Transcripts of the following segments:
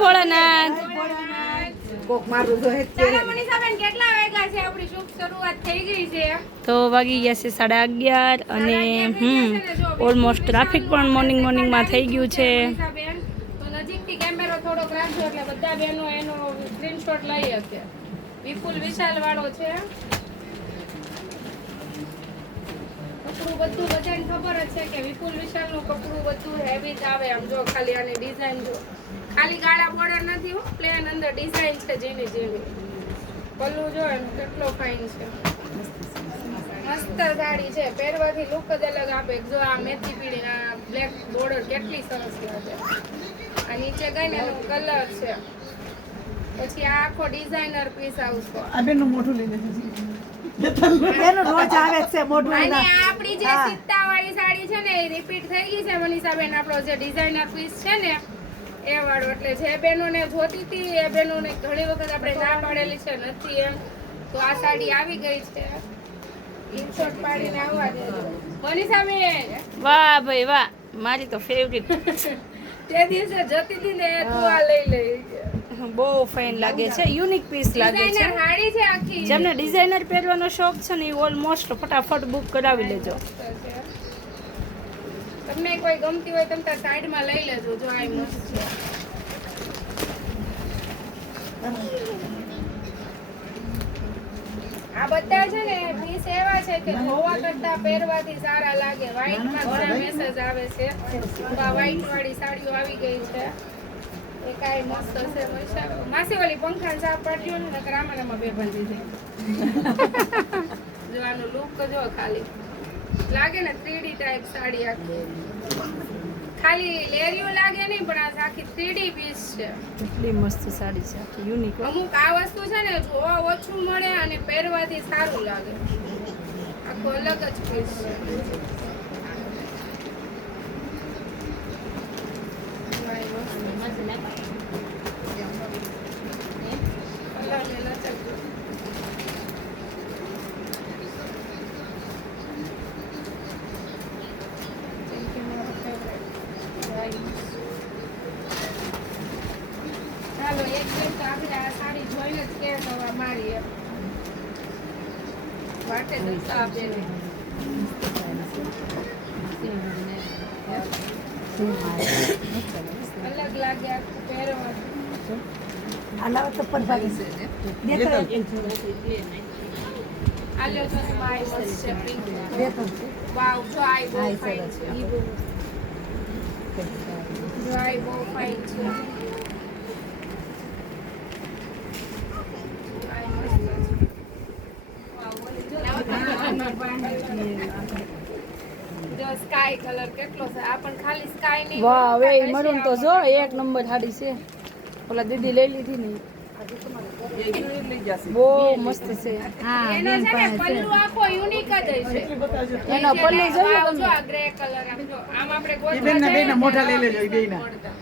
ભોળાનાથ કોક મારું તો હેત ચાલો મનીષાબેન કેટલા વાગ્યા છે? આપણી શુભ શરૂઆત થઈ ગઈ છે. તો વાગી ગયા છે 11:30 અને ઓલમોસ્ટ ટ્રાફિક પણ મોર્નિંગમાં થઈ ગયું છે. મનીષાબેન તો નજીકથી કેમેરો થોડોક રાખજો એટલે બધા બહેનો એનો સ્ક્રીનશોટ લઈ શકે. વિપુલ વિશાલ વાળો છે. કપડું બધું બધાને ખબર જ છે કે વિપુલ વિશાલનું કપડું બધું હેવી જ આવે. આમ જો ખાલી આની ડિઝાઇન જો, ખાલી ગાળા બોર્ડર નથી હો, પ્લેન અંદર ડિઝાઇન છે જેની જેવી. પલ્લું જો એનો કેટલો ફાઇન છે, મસ્ત સાડી છે, પહેરવાથી લુક જ અલગ આપે. જો આ મેથી પીળી આ બ્લેક બોર્ડર કેટલી સરસ લાગે. આ નીચે ગઈ ને એનો કલર છે. પછી આ આખો ડિઝાઇનર પીસ આવશે. આ બેનું મોઢું લઈ લેજો એનું રોજ આવે છે મોઢું. અને આપણી જે સિત્તા વાળી સાડી છે ને એ રિપીટ થઈ ગઈ છે મનીષાબેન. આપણો જે ડિઝાઇનર પીસ છે ને એ વાળો, એટલે જે બહેનોને જોતી હતી એ બહેનોને ઘણી વખત આપણે ના પાડેલી છે નથી એમ, તો આ સાડી આવી ગઈ છે. ઇન્શોટ પાડીને આવવા દેજો મનીષાબેન. વાહ ભાઈ વાહ, મારી તો ફેવરિટ. તે દિવસે જતી હતી ને તું આ લઈ લઈ. બહુ ફાઇન લાગે છે, યુનિક પીસ લાગે છે. ડિઝાઇનર સાડી છે આખી. જેમને ડિઝાઇનર પહેરવાનો શોખ છે ને એ ઓલમોસ્ટ ફટાફટ બુક કરાવી લેજો. તમને કોઈ ગમતી હોય તમે તાર સાઈડમાં લઈ લેજો. જો આ મસ્ત છે. આ બધા છે ને પીસ એવા છે કે ધોવા કરતા પહેરવાથી સારા લાગે. વ્હાઈટમાં ઘણા મેસેજ આવે છે. આ વ્હાઈટ વાળી સાડીઓ આવી ગઈ છે. એ કાઈ મસ્ત છે. માસી વાળી પંખાને સાફ પાડ્યો ને નકર આમાં બે બંધી જાય. જો આનો લુક જો ખાલી લાગે ને 3D ટાઈપ સાડી આખી. ખાલી લેરિયો લાગે નહીં પણ આ આખી 3D પીસ છે. એટલી મસ્ત સાડી છે, આખી યુનિક. અમુક આ વસ્તુ છે ને જોવા ઓછું મળે અને પહેરવાથી સારું લાગે. આખો અલગ જ પીસ છે. ચાલો એક દિવસ આપણે આ સાડી જોઈને જ કે કરવા મારી એમ વાટે દસ્તા આપે. અલગ લાગે આખું પહેરવાનું. આલાવ તો પર ભાગી છે દેખો આ લ્યો જો સ્માઈલ મસ્ત છે પિંક. દેખો વાવ જો આઈ બહુ ફાઇન છે. જો આઈ બહુ ફાઇન છે. જો સ્કાય કલર કેટલો છે. આ પણ ખાલી સ્કાય ની. વાહ વે મરૂન તો જો એક નંબર સાડી છે. ઓલા દીદી લઈ લીધી ને બહુ મસ્ત છે. એનો છે ને પલ્લુ આખો યુનિક જ છે. એનો પલ્લુ જોયો વાવ, તમે? જો આ ગ્રે કલર આમ જો આમ આપણે ઈ ગોતવા બેનના જઈએ બેના ને મોઢા લઈ ત્યારે લેજો, ઈ બેયના. મળતા.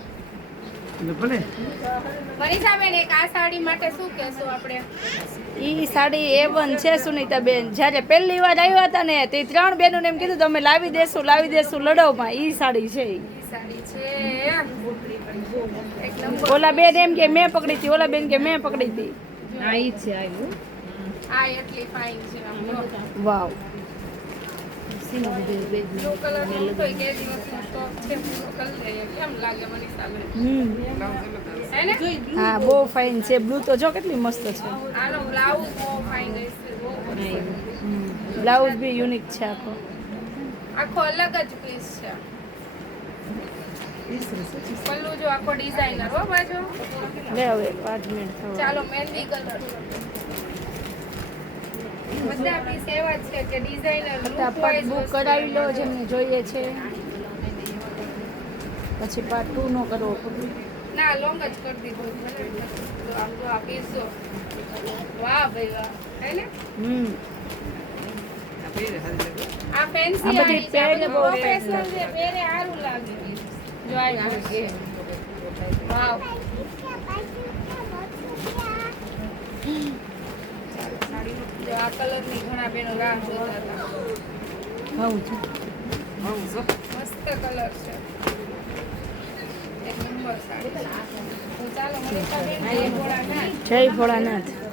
ભલે મનીષાબેન એક આ સાડી માટે શું કહેશો આપણે? ઈ સાડી A1 છે સુનીતાબેન. જ્યારે પહેલી વાર આવ્યા હતા ને તે 3 બહેનોને એમ કીધું તમે લાવી દેશું લડવમાં. ઈ સાડી છે ઈ. ઈ સાડી છે એક નંબર. ઓલા બેન એમ કે મેં પકડી હતી, ઓલા બેન કે મેં પકડી હતી. આ એટલી ફાઇન છે આમ જો. વાવ. બ્લુ કલર નો તો કે દિવસનો સ્ટોક છે. બ્લુ કલર કેમ લાગે મનીષાબેન? હે ને? હા બહુ ફાઇન છે. બ્લુ તો જો કેટલી મસ્ત છે. આનો બ્લાઉઝ બહુ ફાઇન છે. બહુ મસ્ત. બ્લાઉઝ બી યુનિક છે આખો. આખો અલગ જ પીસ છે. પલ્લુ જો આખો ડિઝાઇનર હો બાજુ. લે હવે 5 મિનિટ થવા. ચાલો મહેંદી કલર. બધા પીસ એવા જ છે કે ડિઝાઇનર ફટાફટ બુક કરાવી લો જેમને જોઈએ છે. પછી પાર્ટ 2 નો કરવો પડે. ના લોંગ જ કરી દીધું. તો આમ જો આ પીસ જો. વાહ ભાઈ વાહ. હે ને? આ ફેન્સી આ બધી પહેરે બહુ પ્રોફેશનલ છે. પહેરે સારું લાગે. જો આ વાવ. જો આ કલરની ઘણા બેનો રાહ જોતા હતા. ખાવું છું. મસ્ત કલર છે. એક નંબર સાડી. તો ચાલો ચાલો મનિષાબેન, જય ભોળાનાથ. જય ભોળાનાથ.